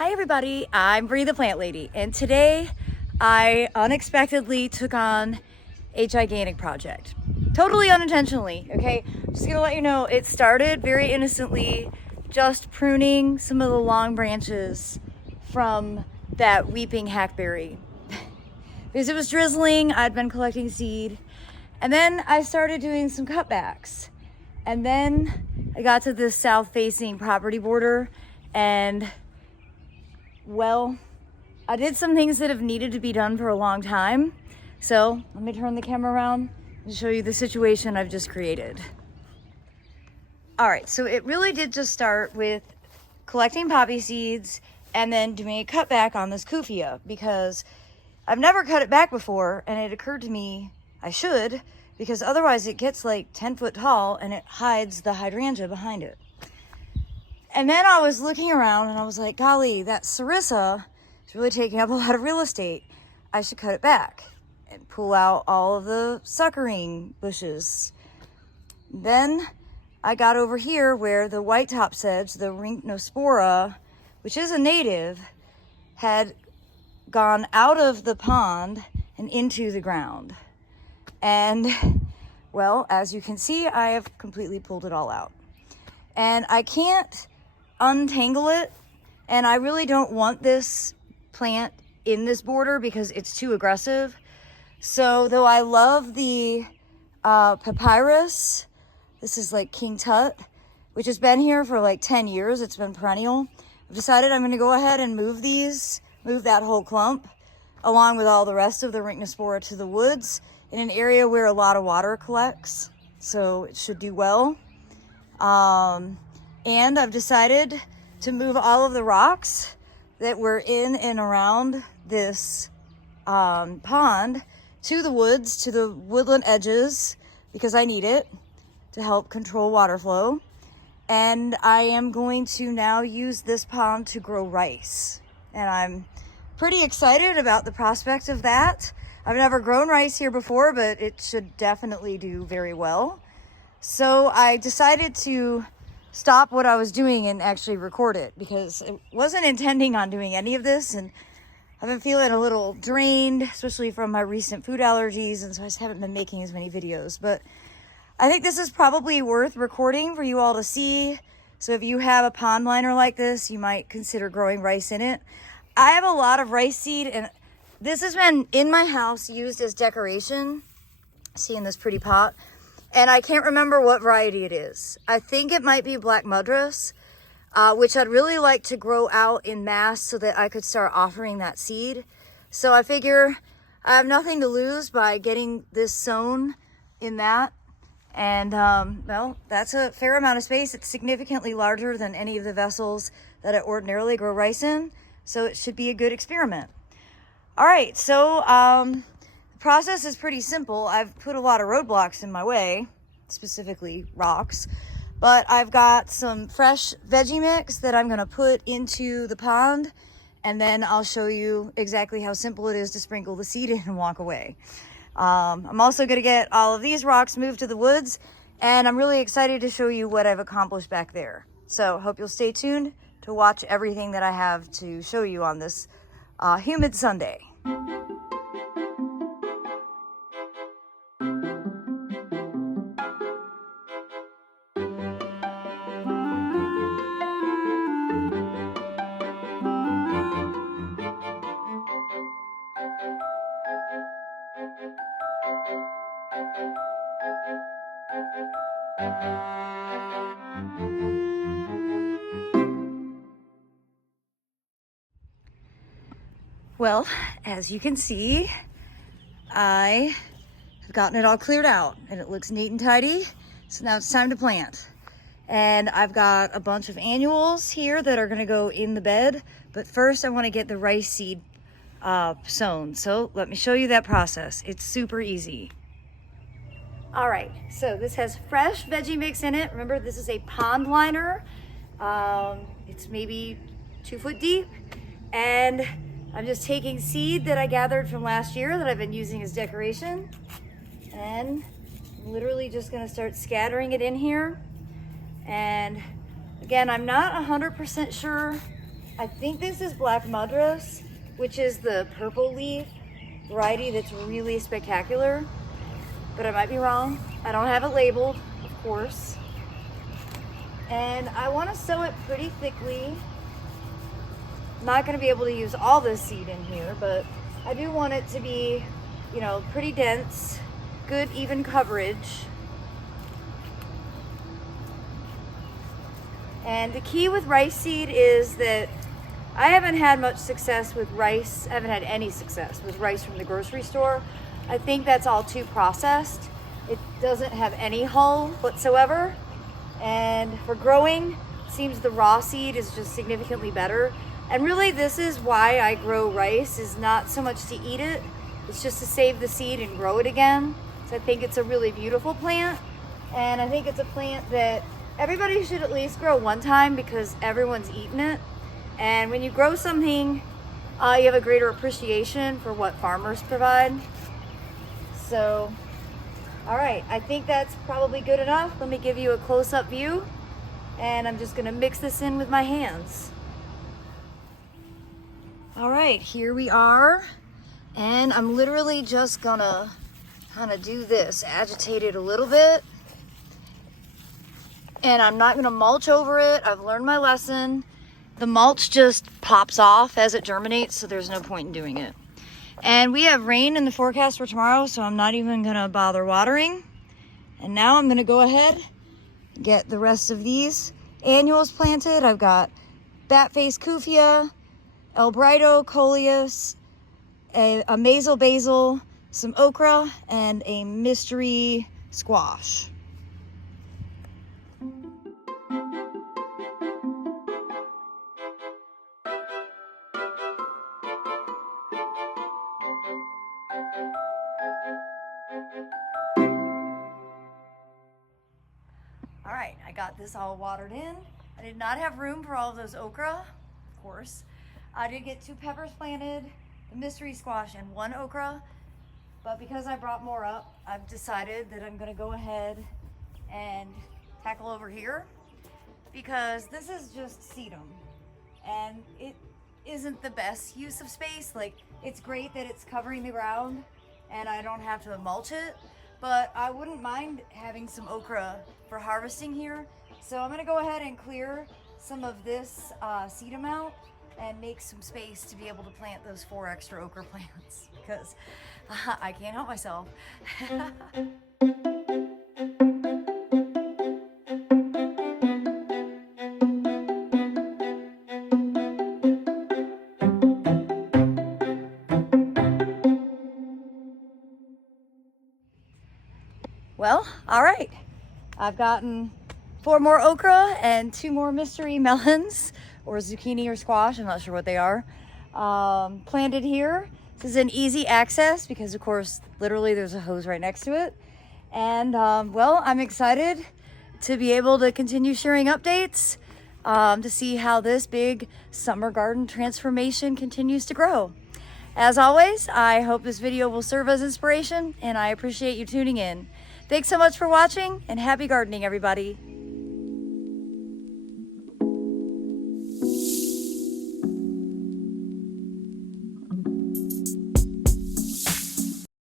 Hi everybody, I'm Bree the Plant Lady, and today I unexpectedly took on a gigantic project. Totally unintentionally, okay? Just gonna let you know, it started very innocently, just pruning some of the long branches from that weeping hackberry. Because it was drizzling, I'd been collecting seed, and then I started doing some cutbacks. And then I got to this south-facing property border, and well, I did some things that have needed to be done for a long time. So let me turn the camera around and show you the situation I've just created. All right, so it really did just start with collecting poppy seeds and then doing a cutback on this kufia because I've never cut it back before, and it occurred to me I should, because otherwise it gets like 10 foot tall and it hides the hydrangea behind it. And then I was looking around and I was like, golly, that sarissa is really taking up a lot of real estate. I should cut it back and pull out all of the suckering bushes. Then I got over here where the white top sedge, the rhynchospora, which is a native, had gone out of the pond and into the ground. And well, as you can see, I have completely pulled it all out. And I can't untangle it, and I really don't want this plant in this border because it's too aggressive. So though I love the papyrus, this is like King Tut, which has been here for like 10 years, it's been perennial. I've decided I'm going to go ahead and move that whole clump along with all the rest of the rhynchospora to the woods in an area where a lot of water collects, so it should do well. And I've decided to move all of the rocks that were in and around this pond to the woods, to the woodland edges, because I need it to help control water flow. And I am going to now use this pond to grow rice. And I'm pretty excited about the prospect of that. I've never grown rice here before, but it should definitely do very well. So I decided to stop what I was doing and actually record it because I wasn't intending on doing any of this, and I've been feeling a little drained, especially from my recent food allergies, and so I just haven't been making as many videos. But I think this is probably worth recording for you all to see. So if you have a pond liner like this, you might consider growing rice in it. I have a lot of rice seed, and this has been in my house used as decoration. See in this pretty pot. And I can't remember what variety it is. I think it might be black madras, which I'd really like to grow out in mass so that I could start offering that seed. So I figure I have nothing to lose by getting this sown in that. And well, that's a fair amount of space. It's significantly larger than any of the vessels that I ordinarily grow rice in. So it should be a good experiment. All right, so process is pretty simple. I've put a lot of roadblocks in my way, specifically rocks, but I've got some fresh veggie mix that I'm going to put into the pond, and then I'll show you exactly how simple it is to sprinkle the seed in and walk away. I'm also going to get all of these rocks moved to the woods, and I'm really excited to show you what I've accomplished back there. So hope you'll stay tuned to watch everything that I have to show you on this humid Sunday. Well, as you can see, I have gotten it all cleared out and it looks neat and tidy. So now it's time to plant. And I've got a bunch of annuals here that are gonna go in the bed, but first I wanna get the rice seed sown. So let me show you that process. It's super easy. All right, so this has fresh veggie mix in it. Remember, this is a pond liner. It's maybe 2 foot deep. And I'm just taking seed that I gathered from last year that I've been using as decoration, and I'm literally just gonna start scattering it in here. And again, I'm not 100% sure I think this is Black Madras, which is the purple leaf variety that's really spectacular, but I might be wrong. I don't have it labeled, of course. And I want to sow it pretty thickly. Not going to be able to use all this seed in here, but I do want it to be, you know, pretty dense, good even coverage. And the key with rice seed is that I haven't had much success with rice. I haven't had any success with rice from the grocery store. I think that's all too processed. It doesn't have any hull whatsoever. And for growing, it seems the raw seed is just significantly better. And really, this is why I grow rice, is not so much to eat it. It's just to save the seed and grow it again. So I think it's a really beautiful plant. And I think it's a plant that everybody should at least grow one time because everyone's eaten it. And when you grow something, you have a greater appreciation for what farmers provide. So, all right, I think that's probably good enough. Let me give you a close-up view. And I'm just gonna mix this in with my hands. All right, here we are. And I'm literally just gonna kind of do this, agitate it a little bit. And I'm not gonna mulch over it. I've learned my lesson. The mulch just pops off as it germinates, so there's no point in doing it. And we have rain in the forecast for tomorrow, so I'm not even gonna bother watering. And now I'm gonna go ahead and get the rest of these annuals planted. I've got bat-face kufia, El Brido, coleus, a mazel basil, some okra, and a mystery squash. All right, I got this all watered in. I did not have room for all of those okra, of course. I did get 2 peppers planted, the mystery squash, and 1 okra. But because I brought more up, I've decided that I'm gonna go ahead and tackle over here because this is just sedum. And it isn't the best use of space. Like, it's great that it's covering the ground and I don't have to mulch it, but I wouldn't mind having some okra for harvesting here. So I'm gonna go ahead and clear some of this sedum out and make some space to be able to plant those 4 extra okra plants because I can't help myself. Well, all right. I've gotten 4 more okra and 2 more mystery melons or zucchini or squash, I'm not sure what they are, planted here. This is an easy access because, of course, literally there's a hose right next to it. And, well, I'm excited to be able to continue sharing updates to see how this big summer garden transformation continues to grow. As always, I hope this video will serve as inspiration, and I appreciate you tuning in. Thanks so much for watching, and happy gardening, everybody.